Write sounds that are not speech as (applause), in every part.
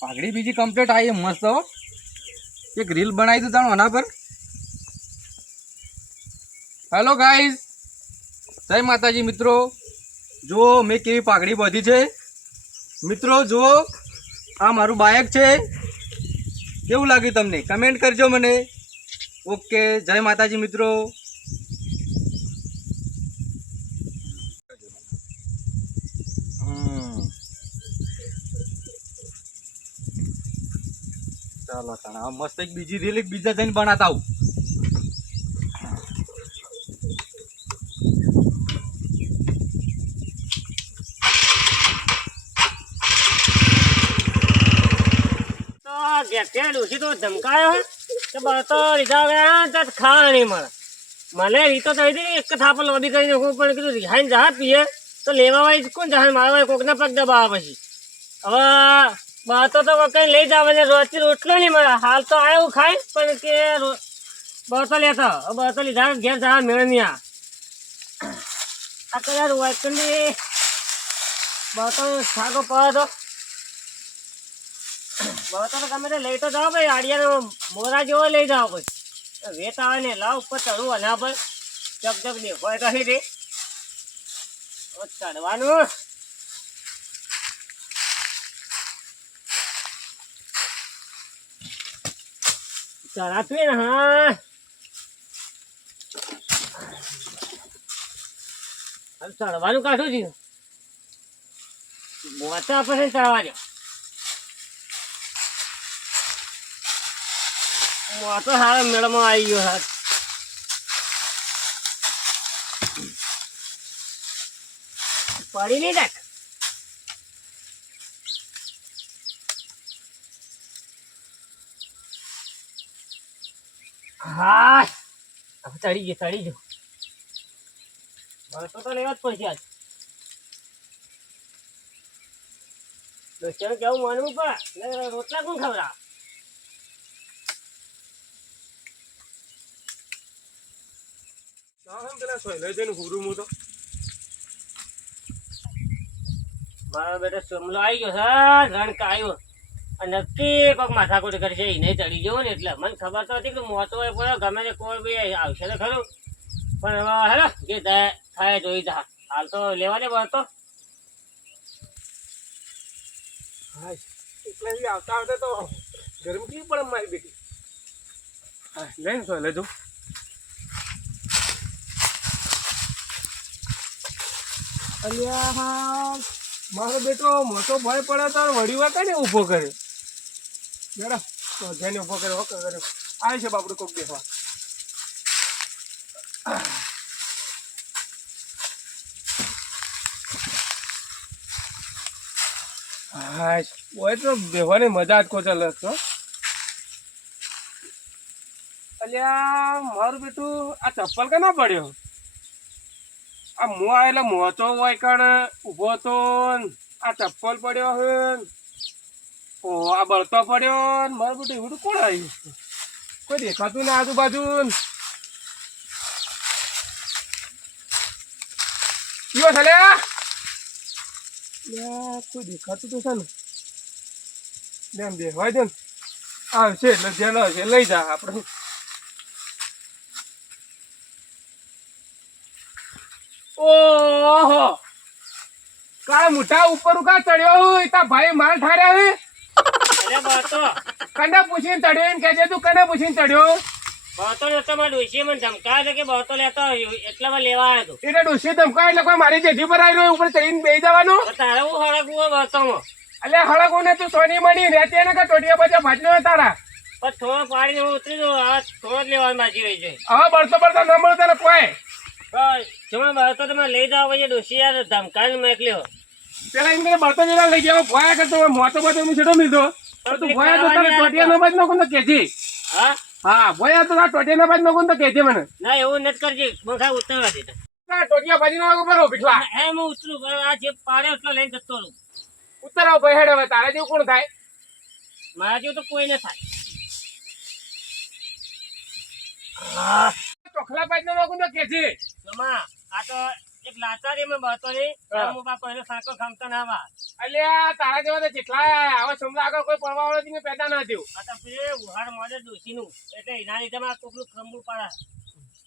પાઘડી બીજી કમ્પ્લીટ આવી મસ્ત એક રીલ બનાવી દઉં તાણ પર. હેલો ગાઈઝ જય માતાજી મિત્રો. જુઓ મેં કેવી પાઘડી બાંધી છે. મિત્રો, જુઓ, આ મારું બાયક છે. કેવું લાગ્યું તમને? કમેન્ટ કરજો મને. ઓકે, જય માતાજી મિત્રો. ચાલો મસ્ત એક બીજી રીલ એક બીજા જઈને બનાતા આવું. તો ઘેરથી ડોશી તો ધમકાયો કે બળતો લીધા ગયા મળે. મને રીતો થઈ એક થાપ લોબી કરી નાખું, પણ કીધું રિહાઈને પીએ. તો લેવા વાળી કોણ જાય મારા કોકના પગ દબાવે પછી. હવે બળતો તો કઈ લઈ જાવ રોજથી રોટલો નહીં મળે. હાલ તો આવ્યું ખાય પણ કે બળતો લેતો. બળતો લીધા, ઘેર જવા મેળ નહીં આ. આ કયા વાયકંડી બળતો સાગો પડે તો તો ગમે તે લઈ તો જાઓ ભાઈ મોરા જેવો લઈ જાઓ ભાઈ. વેત આવે ને લાવ ઉપર ચડવું અને પર ચક ચક ચડવાનું. ચડાતું ને, હા. ચડવાનું કાઢું થયું મોટા પછી ચડવા દો. મોટો સારો મેળામાં આવી ગયો હાથ પડી નહીં ને હા હવે ચડી ગયો ચડી ગયો. બસો તો લેવા જ પડશે આજ. દોસ્તો કેવું માનવું પડે? રોટલા કોણ ખવડાવે? મારો બેટો સોમલો આવી ગયો છે રણ કાયો નક્કી કોઈક માથાકૂટ કરશે એને ચડી ગયો ને એટલે મને ખબર તો હતી કે મોતો હોય પડ્યો ગમે તે કોઈ બી આવશે તો ખરું. પણ હવે હેલો જે થાય થાય જોઈ જા. હાલ તો લેવા દે બળતો આવતા આવતા તો ગરમી કેવી પડે મારી બેટી? લઈને તો લેજો હા મારો બેટો મોટો ભય પડે તો વડીવા ને ઊભો કરે બરાબર તો જેને ઊભો કરે ઓકે કરે આવે છે બાપડું કોક દેખવા હા ઓય તો બેહવાની મજા જ કો ચાલે તો અલ્યા, મારું બેટું આ ચપ્પલ કે ના પડ્યો? આ મો આવેલા મોચો હોય કણ, ઊભો તો આ ચપ્પલ પડ્યો હે. ઓ, આ બળતો પડ્યો ને. મારું બધું એવું કોણ આવ્યું કોઈ દેખાતું ને આજુબાજુ. કયો છે લે, કોઈ દેખાતું તો છે ને. બેન બે હોય દે ને. આવશે, એટલે જેનો હશે લઈ જા, આપણે. ઓહો. કાય મોટા ઉપર ઉકા ચડ્યો હું તા ભાઈ માલ ઠાર્યા હે? અરે બાતો કને પૂછીને ચડ્યો એમ કહેજે તું કને પૂછીને ચડ્યો? બળતો તો મારા ડોશીએ મને ધમકાવ્યો છે કે લેતો એટલામાં લેવા આવ્યો હતો એટલે ધમકાવે એટલે કોઈ મારી જેઠી પર આવી ઉપર ચડીને બેસી જવાનું? તારે હું હળગવું હોય બળતોમાં એટલે હળકો ને તું સોની મણી રહેતી એને કે બચા ભાજનો તારા? પણ થોડો પાડીને હું ઉતરી દઉં હવે થોડો જ લેવાની બાકી રહી જાય હવે બળતો બળતો ન મળે તને કોઈ. બસ તમે તમે લઈ જાઓ પછી ડોશી યાર ધમકાવીને મોકલ્યો. પેલા એમ બળતો જેલા લઈ ગયા ભોયા કરતો મોટો મોટો હું છેડો લીધો તું ભોયા તો તારે ટોટિયા ન બાજ નો કોણ કેજી હા? હા ભોયા તો ટોટિયા ન બાજ નો કોણ કેજી મને? ના એવું નથી કરજે મને ખાલી ઉતરવા દે ટોટિયા બાજી નો ઉપર પીઠવા હે હું ઉતરું આ જે પાડે એટલો લઈને જતો રહું. ઉત્તર આવો ભાઈ હેડ હવે તારા જેવું કોણ થાય? મારા જેવું તો કોઈ ન થાય. ચોખલા પાઇપ નો નાખું તો કે છે. જમા આ તો એક લાચારી મે બતો નહીં. હા. બા પહેલો સાકો ખમતા ના વા અલ્યા તારા જેવા તો જેટલા. હવે સમજા આગળ કોઈ પડવા વાળો થી પેદા ના થયું. આ તો પે ઉહાર મોડે દોશી નું એટલે એના લીધે માં કોકનું ખંભું પડે.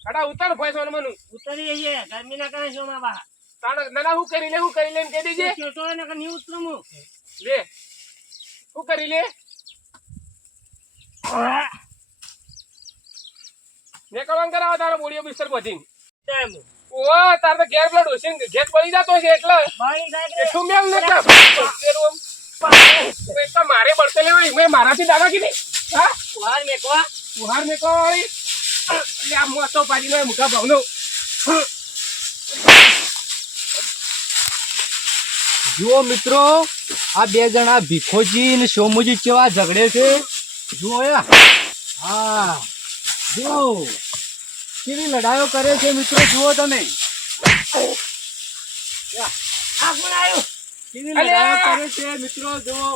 અડા ઉત્તર ભાઈ સોન મનુ ઉતરી જઈએ. ગરમી ના શું માં બહાર તાણ ના ના હું કરી લે હું કરી લે એમ કહી દેજે. ચોટો ને કે નહીં ઉતરું હું. લે. શું કરી લે. નીકળવાનું કરાવો તારો બોડીઓ બિસ્તર બધી. ઓ તાર તો ઘેર પેલો ડોસીને ઘેર પડી જતો છે એટલે. શું મેલ ન મારે બળતે લેવાય મેં મારાથી દાદા કીધી. હા? ઉહાડ મેકવા? ઉહાર મેં કહો વાળી એટલે આ મોટો પાડીનો મુખા ભાવનો. જુઓ મિત્રો આ બે જણા ભીખોજી ને સોમુજી કેવા ઝઘડે છે. જુઓ હા. જુઓ. કેવી લડાઈઓ કરે છે મિત્રો જુઓ તમે. કેવી લડાઈઓ કરે છે મિત્રો જુઓ.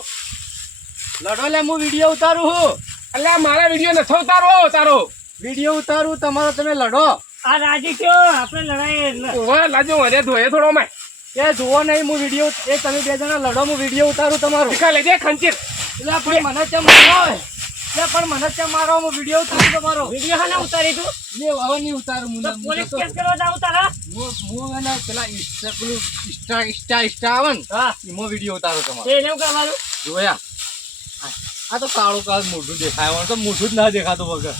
લડો લે હું વીડિયો ઉતારું હું આ મારા વીડિયો નથી ઉતારો. તારો વીડિયો ઉતારું તમારો તમે લડો. આ રાજી કયો આપણે લડાઈ લાજો વધે ધોયે થોડો માં એ જુઓ નહીં હું વીડિયો એ તમે બે જણા લડો હું વીડિયો ઉતારું તમારો. શીખા લેજે ખંચીર. એટલે મને ચમ પણ મને ત્યાં મારો હું વીડિયો ઉતારું તમારો. વીડિયો હાને ઉતારી તું? લે હવે નહીં ઉતારું હું તો પોલીસ કેસ કરવા જાવ તારા હું? હું એને પેલા ઇન્સ્ટા પેલું ઇન્સ્ટા ઇન્સ્ટા ઇન્સ્ટા આવે ને હા. એમાં વીડિયો ઉતારો તમારો. એને શું કરવાનું જોયા? આ- તો કાળું કાળ મોઢું દેખાય તો મોઢું જ ના દેખાતું વગર.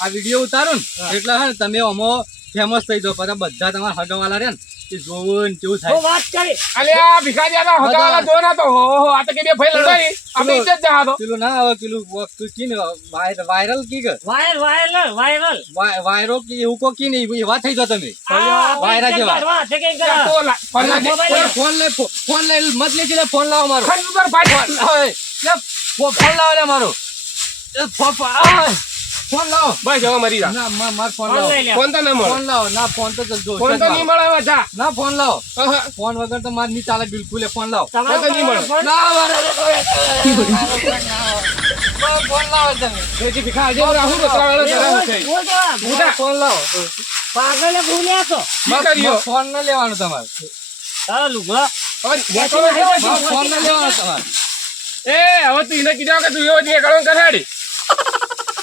આ વીડિયો ઉતારો ને એટલે હા તમે આમાં ફેમસ થઈ જાવ પછી બધા તમારા હગવાલા રે ને એ જોવું કેવું થાય. વાત કરી. અલ્યા ભિખારી આના હગાવાલા જો ના તો હો હો આ તો કે બે ભાઈ લડાઈ. આપણે ઇજ્જત જા દો પેલું ના આવે પેલું વ- કી ને વાય- વાયરલ કી કે? Wire viral viral. વાયરો કી એવું કો કી નહીં એવા થઈ જાઓ તમે. આ વાયરા જેવા. તે. તો ફોન લઈ ફોન લે ફોન લે મત લેતી લે ફોન લાવો મારો. ફોન. લાવો એ. ફોન લાવો લે મારો. આ, ફોન લાવો. બસ હવે મરી જા. ના મા- માર ફોન ફોન લાવો. ફોન તો ના મળે. ફોન લાવો. ના ફોન તો જો ફોન તો નહીં મળે જા. ના ફોન લાવો. ફોન વગર તો માર નહીં ચાલે બિલકુલ ફોન લાવો. ફોન તો નહીં મળે. ફોન? ના મારે ફોન લાવો. તમે. જેથી ભીખા આજે રાહુ તો જરા હું થઈ. બોલ તો આ, બોલ. ઉઠા. ફોન લાવો. પાગલે ભૂલ્યા તો ભિખારીઓ. ફોન ન લેવાનો તમારે. તારા લુગડો. ફોન ન લેવાનો તમારે. એ હવે તું એને કીધા કે તું એવો નીકળો ને કરાડી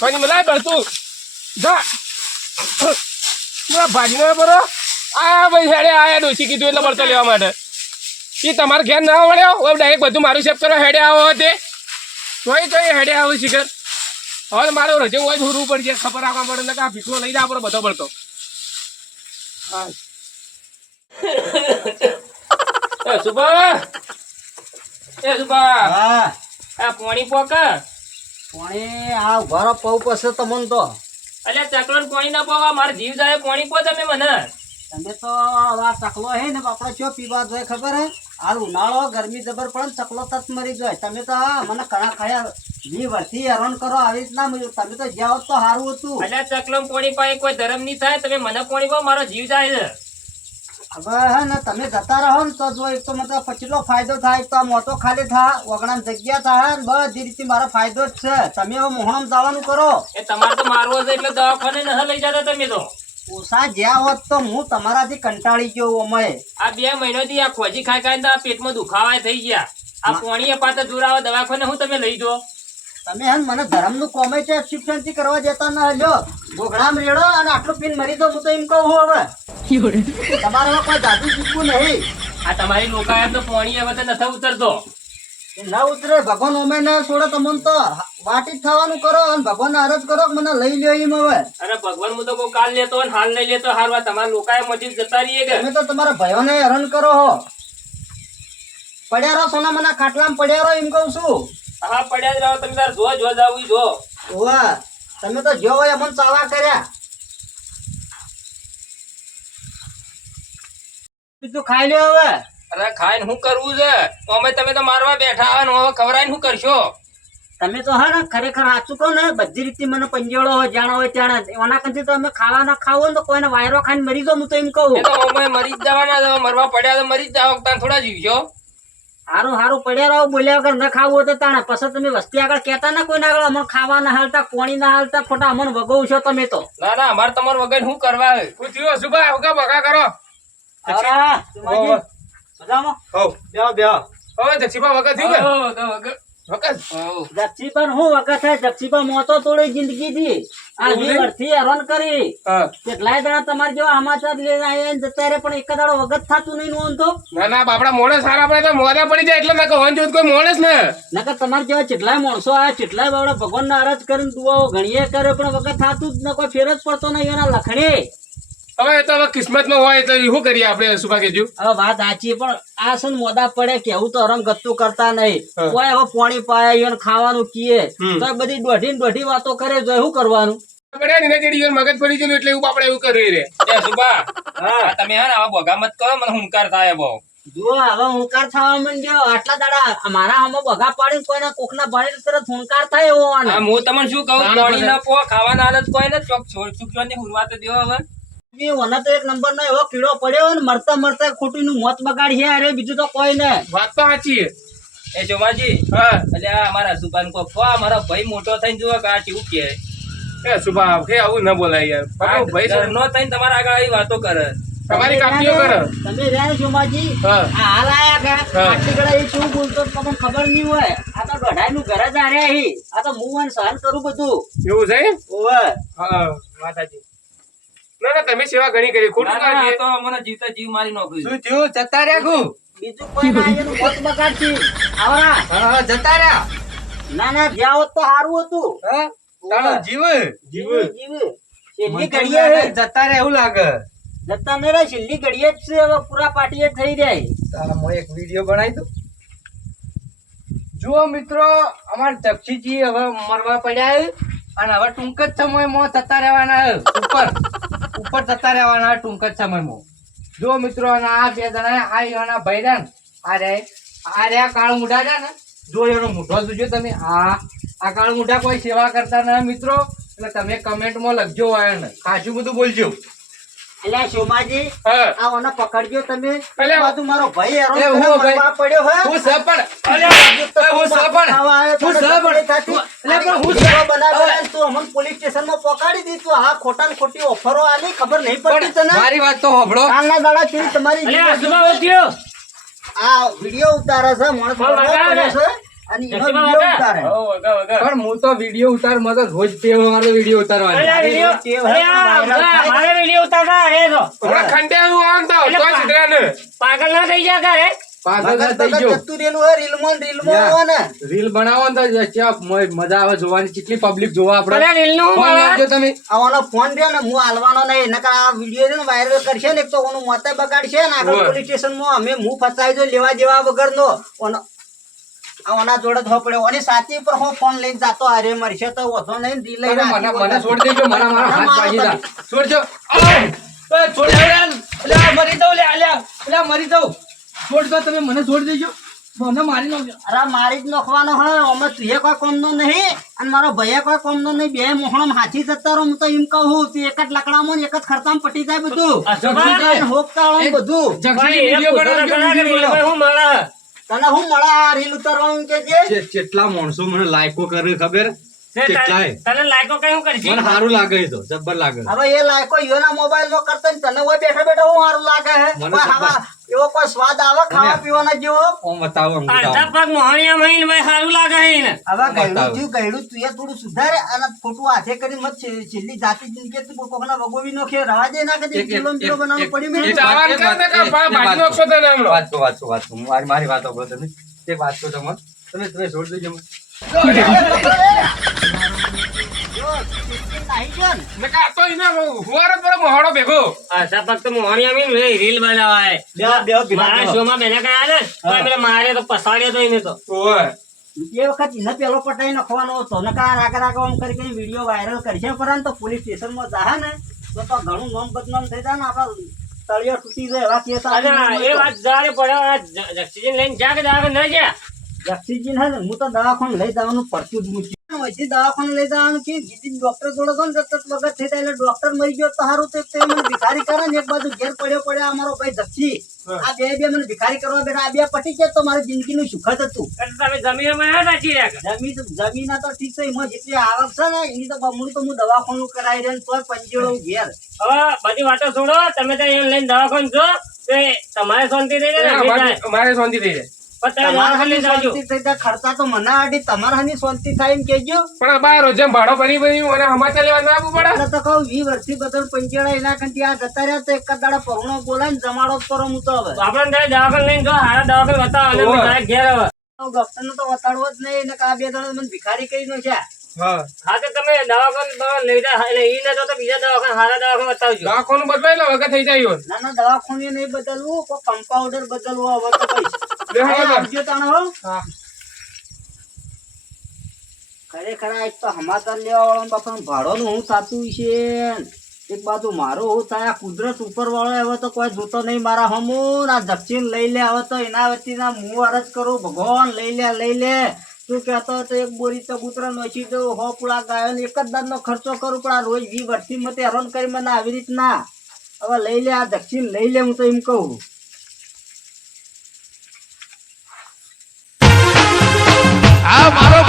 પછી mulai ભરતું. જા. પેલા ભાજીનો બરો. આ ભાઈ હેડે આયા ડોસી કીધું એટલે બળતો લેવા માટે. એ તમારે ઘેર ના વળ્યો હવે ડાયરેક્ટ બધું મારું સેફ કરો હેડે આવો તે. તોય તો એ હેડે આવો શિખર. હવે મારો રજે હોય ધોરવું પડશે ખબર રાખવા પડે ને કે આ ભીખલો લઈ જા આપણો બધો પડતો હા. (laughs) સુભા. એ સુભા. હા. આ પોણી પોક પાણી આ ઉભારો પવ પછી તમને તો. એટલે ચકલોન પોણી ના પોવા મારે જીવ જાય પોણી પો તમે મને. તમે તો આ ચકલો હે ને આપણે ચો પીવા જોઈએ ખબર હે? આ ઉનાળો ગરમી જબર પણ ચકલો તત મરી જાય. તમે તો મને કણા ખાયા વી વર્ષથી હેરાન કરો આવી રીતના તમે તો જ્યાં તો સારું હતું. એટલે ચકલો પોણી પાય કોઈ ધરમ નહીં થાય તમે મને પોણી પો મારો જીવ જાય છે. હવે હે ને તમે જતા રહો ને તો જો એક તો મતલબ કેટલો ફાયદો થાય તો આ મોટો ખાલી થાય વગણા જગ્યા થાય ને બધી રીતે મારો ફાયદો જ છે. તમે હવે મોહણમ જવાનું કરો. એ તમારે તો મારવો છે એટલે દવાખાને ન લઈ જતા તમે તો. ઓછા જ્યાં હોત તો હું તમારાથી કંટાળી ગયો અમે. આ બે મહિનાથી આ ખોજી ખાઈ ખાઈને પેટમાં દુખાવા થઈ ગયા. આ પોણી પાતા દુરાવા દવાખાને હું તમે લઈ જો. તમે હે મને ધર્મનું કોમે છે શિક્ષણથી કરવા જતા ના હલ્યો ઘોઘડામ રેડો અને આટલું પીન મરી દો હું તો એમ કહું હવે. તમારે કોઈ જાદુ શીખવું નહીં. આ તમારી લોકાયત તો પોણી હવે તો નથી ઉતરતો. ના ઉતરે ભગવાન ઓમે ને છોડે તો તો વાટી થવાનું કરો અને ભગવાન અરજ કરો મને લઈ લ્યો એમ હવે. અરે ભગવાન હું તો કોઈ કાલ લેતો અને હાલ નહીં લેતો હારવા તમારા લોકાએ મજીદ જતા રહીએ કે? તમે તો તમારા ભાઈઓને હેરાન કરો હો. પડ્યા રહો સોના મને ખાટલામાં પડ્યા રહો એમ કહું છું. હા પડ્યા જ રહો તમે તાર જો જો જાવી જો. ઓવા તમે તો જો હોય મન ચાવા કર્યા. તું ખાઈ લ્યો હવે. અરે ખાઈને શું કરવું છે? અમે તમે તો મારવા બેઠા આવે ને હવે ખવરાઈને શું કરશો? તમે તો હા ને ખરેખર સાચું કહો ને બધી રીતે મને પંજેળો હોય જાણો હોય ત્યાં એના કરતી તો અમે ખાવા ના ખાવો ને તો કોઈને વાયરો ખાઈને મરી જાઓ હું તો એમ કહું. અમે મરી જ જવાના મરવા પડ્યા તો મરી જ જાવ થોડા જીવશો. હારું હારું પડ્યા રહો બોલ્યા વગર ન ખાવું હોય તો તાણે. પછી તમે વસ્તી આગળ કહેતા ના કોઈ આગળ અમને ખાવા ના હાલતા કોણી ના હાલતા ખોટા અમને વગવું છો તમે તો. ના ના અમારે તમારે વગર શું કરવા હે? શું થયું હસુભાઈ બગા કરો? મજામાં? હવ જક્ષીભા વગર થયું વગર હો. જક્ષીભાઈ હું વખત થાય? જક્ષીભાઈ મોતો તોડી જિંદગી થી આ એવું વી હેરાન કરી. કેટલાય દાડા તમારે જેવા સમાચાર લઈને આયા ને જતા પણ એક દાડો વગત થતું નહીં નોંધ તો. ના ના બાપડા મોડે સારા પડે તો મોડા પડી જાય એટલે કહું જોત કોઈ મોડે ને. નકર તમારે જેવા કેટલાય માણસો આવ્યા કેટલાય બાવડા ભગવાન ના અરજ કરીને દુઆઓ ઘણીએ કરે પણ વખત થતું જ ન કોઈ ફેર જ પડતો નહીં એના લખણે. હવે એ તો હવે કિસ્મતમાં હોય તો શું કરીએ આપણે સુભા કેજુ હવે વાત સાચી પણ આ છે મોદા પડે કેવું તો રંગ ગત્તું કરતા નહીં. કોઈ હવે પાણી પાયા ખાવાનું કીએ. તો બધી દોઢી દોઢી વાતો કરે તો શું કરવાનું? પડ્યા ને જેડી મગજ પડી ગયું એટલે એવું આપણે એવું કર્યું રે સુભા, આ તમે હે આવા બોગા મત કરો મને હુંકાર થાય બહુ. જો હવે હુંકાર થવા માંડ્યો આટલા દાડા મારા હમો બગા પાડીને કોઈના કોકના ભાડે તરત હુંકાર થાય એવો હું તમને શું કહું પાણી ના. પો ખાવાના હાલત કોઈ ને ચોક છોડ ચૂકજો ની હુરવા તો દેવો હવે. મને તો એક નંબર નો એવો કીડો પડ્યો ને મરતા મરતા ખોટી નું મોત બગાડી અરે બીજું તો કોઈ ને. વાત તો સાચી એ જોમાજી હા. એટલે આ અમારા સુભાન કો કો મારો ભાઈ મોટો થઈને જુઓ કે આ કેવું કે એ સુભા કે આવું ન બોલાય યાર. ભાઈ નો થઈને તમારા આગળ આવી વાતો કરે. તમારી કાપીઓ કરો. તમે રહ્યા શોમાજી હા. આ હાલ આયા આટલી એ શું બોલતો તમને ખબર નહીં હોય. આ તો દોઢાઈ નું ઘર જ આર્યા હી. આ તો હું સહન કરું બધું. એવું છે ઓવે. હા સાચી ના ના તમે સેવા ઘણી કરી. ખોટું ના તો મને જીવતા જીવ મારી નાખ્યું શું થયું? જતા રહ્યા કુ બીજું કોઈ ના એનું મોત બગાડતી. આવરા હા હા જતા રહ્યા. ના ના જ્યાં હોત તો સારું હતું. હા? તારો જીવ? જીવ જીવ. છેલ્લી ઘડીએ હે. જતા રહે એવું લાગે. જતા ન રહે છેલ્લી ઘડીએ જ છે હવે પૂરા પાટીએ થઈ જાય. તારા મો એક વીડિયો બનાવી દઉં. જુઓ મિત્રો અમાર જક્ષીજી હવે મરવા પડ્યા અને હવે ટૂંક જ સમયમાં જતા રહેવાના ઉપર. ઉપર જતા રહેવાના ટૂંક જ સમયમાં. જો મિત્રો આ બે જણા આ એના ભાઈ રહ્યા ને આ રે આ રે કાળ મૂઢા છે ને, જો એનો મૂઢો જોજો તમે. આ આ કાળ મૂઢા કોઈ સેવા કરતા ના મિત્રો. એટલે તમે કમેન્ટમાં લખજો હોય ને ખાસું બધું બોલજો. એટલે સોમાજી આ ઓને પકડજો તમે. અલે, બાજુ મારો ભાઈ હેરાન હું ભાઈ- પડ્યો હે. હું સપણ તો હું સપણ હું સપણ એટલે પણ હું વીડિયો બનાવી તું અમને પોલીસ સ્ટેશનમાં પકડી દી તું આ ખોટા ને ખોટી ઓફરો આલી ખબર નહીં પડતી તને? મારી વાત તો હોભળો કાલના દાડા તમારી આ વીડિયો ઉતારે છે? કરે છે. વગર, વગર. પણ હું તો વીડિયો ઉતારમાં રોજ મારો વીડિયો ઉતારવાની. મારે વીડિયો એ તો. આમ તો ને પાગલ ના થઈ કરે થઈ ગયો. હે, ને. રીલ બનાવો ને તો મજા આવે જોવાની કેટલી પબ્લિક જોવા આપણે તમે. ફોન રહ્યો ને હું હાલવાનો નહીં. નકર આ વીડિયો ને વાયરલ કરશે ને એક તો ઓનું મોતે બગાડશે ને આગળ પોલીસ સ્ટેશનમાં અમે મુ ફસાઈ દો લેવા જેવા વગરનો. ઓનો આ ઓના જોડે ધો પડ્યો. અને સાચી પર હું ફોન લઈને જાતો આરે મરશે તો વધો નહીં દી લઈને મને મને છોડ દેજો મને મારા હાથ પાજી દા. છોડજો. એ છોડ. અલ્યા, મરી જાઉં લે અલ્યા અલ્યા, મરી જાઉં. છોડજો તમે મને છોડ દેજો. મને મારી નાખજો. અરે મારી જ નોખવાનો હે. અમે તુએ કોઈ કોમનો નહીં. અને મારો ભાઈએ કોઈ કોમનો નહીં. બે મોહણમ હાથી જતા રહો હું તો એમ કહું તું એક જ લકડામાં ને એક જ ખર્ચામાં પટી જાય બધું. ને બધું. હું મળે? તને હું મળા રીલ ઉતારવાનું કે જે- કેટલા માણસો મને લાયકો કરે ખબર? તને- લાયકો કઈ હું મને સારું લાગે તો જબ્બર લાગે હવે એ લાયકો યોના મોબાઈલમાં કરતા ને તને હોય બેઠા બેઠા હું સારું લાગે હે? મને કોઈ તો ખાવા એવો કોઈ સ્વાદ આવે ખાવા પીવાના જેવો? ઓમ બતાવો ઓમ બતાવો. પગ મોહણીયા મહીને ભાઈ સારું લાગે છે એને. હવે ગયડું બતાવો. ગયડું તું એ થોડું સુધારે અને ખોટું હાથે કરી મત છેલ્લી જાતિ જિંદગી તું કોકના વગોવી નોખે. રવા દે ના કે કિલો કિલો બનાવવું પડ્યું મેં. એક કર ને કે એક- ભા- એક ભાજી વાત નાખશો તને હમણાં. વાત તો વાત તો વાત મારી મારી વાત સાંભળો તમે એક વાત તો તમે. તમે તમે છોડ દેજો (laughs) મને. જો, શીખી નાહી ગયો ને. ને કે આ તો એને હુવારો જ બરો મોહાડો ભેગો ફક્ત તો મહીને ભાઈ રીલ બનાવાય. મારા શોમાં બેને કઈ આલે? તો એમને મારે તો પસાડ્યો તો એને તો. ઓય એ વખત એને પેલો પટાઈ નાખવાનો હતો ને કા રાગ રાગ ઓમ કરી કરીને વીડિયો વાયરલ કરશે પરંતુ પોલીસ સ્ટેશનમાં જાહે ને તો તો ઘણું નામ બદનામ થઈ જાય ને આપણા તળિયો તૂટી જાય એવા કેસ એ વાત જાડે પડે આ લઈને જ્યાં કે ન જા? જક્ષીજી ને હું તો દવાખાને લઈ જવાનું પડતું જ અહીંથી દવાખાને લઈ જવાનું કે જીતી ડોક્ટર જોડે ગયો ને વગર થઈ જાય. એટલે ડોક્ટર મરી ગયો તો સારું તે મને ભિખારી કરે ને એક બાજુ ઘેર પડ્યો પડ્યો અમારો ભાઈ જક્ષી આ બે બે મને ભિખારી કરવા બેઠા. આ બે પટી ગયા તો મારી જિંદગીનું સુખદ હતું. તમે જમીનમાં જમીન જમીન તો ઠીક છે એમાં જેટલી આવક છે ને એની તો બમણી તો હું દવાખાનું કરાવી રહ્યો તો પંજેળો ઘેર. હવે બધી વાતો છોડો. તમે તો એમ લઈને દવાખાનું જો તમારે શાંતિ થઈ જાય. અમારે શાંતિ થઈ જાય. ખર્ચા તો મને આડી તમારા હાની શાંતિ થાય એમ કહેજો. પણ આ બાર ભાડો બની બન્યું અને સમાચાર લેવા ના આવવું પડે? તો કહું વી વર્ષથી બધા પંચેડા એના કંટી આ જતા રહ્યા તો એક દાડા પરુણો બોલાય ને જમાડો કરો હું તો હવે. આપણે દવાખાને લઈને જો હારા દવાખાને બતાવો ઘેર હવે. ડોક્ટર નો તો વતાડવો જ નહીં આ બે દાડા મને ભિખારી કરી નો છે હા. હા તો તમે દવાખાને લઈ જા એટલે ઈ ન જો તો બીજા દવાખાને હારા દવાખાને બતાવજો. દવાખાનું બદલાય એટલે વગર થઈ જાય ના ના દવાખાને નહીં બદલવું કોઈ કમ્પાઉન્ડર બદલવું હવે તો કઈ. લે હવે અહીંયા તો. આવજો તાણ હો. હા. ખરેખર આ એક તો સમાચાર લેવા વાળા બાપા ભાડોનું હું થતું છે એક બાજુ મારો હું થાય કુદરત ઉપર વાળો હવે તો કોઈ જોતો નહીં મારા હમું. આ દક્ષિણ લઈ લે હવે તો એના વચ્ચેના હું અરજ કરું ભગવાન લઈ લે લઈ લે. તું કહેતો હતો એક બોરી ચબૂતરા નોચી દઉં, હો પૂળા ગાયો એક જ દાદનો ખર્ચો કરું, પણ આ રોજ વી વર્ષથી મતે હેરાન કરી મને આવી રીતના. હવે લઈ લે, આ દક્ષિણ લઈ લે હું તો એમ કહું. આ મારો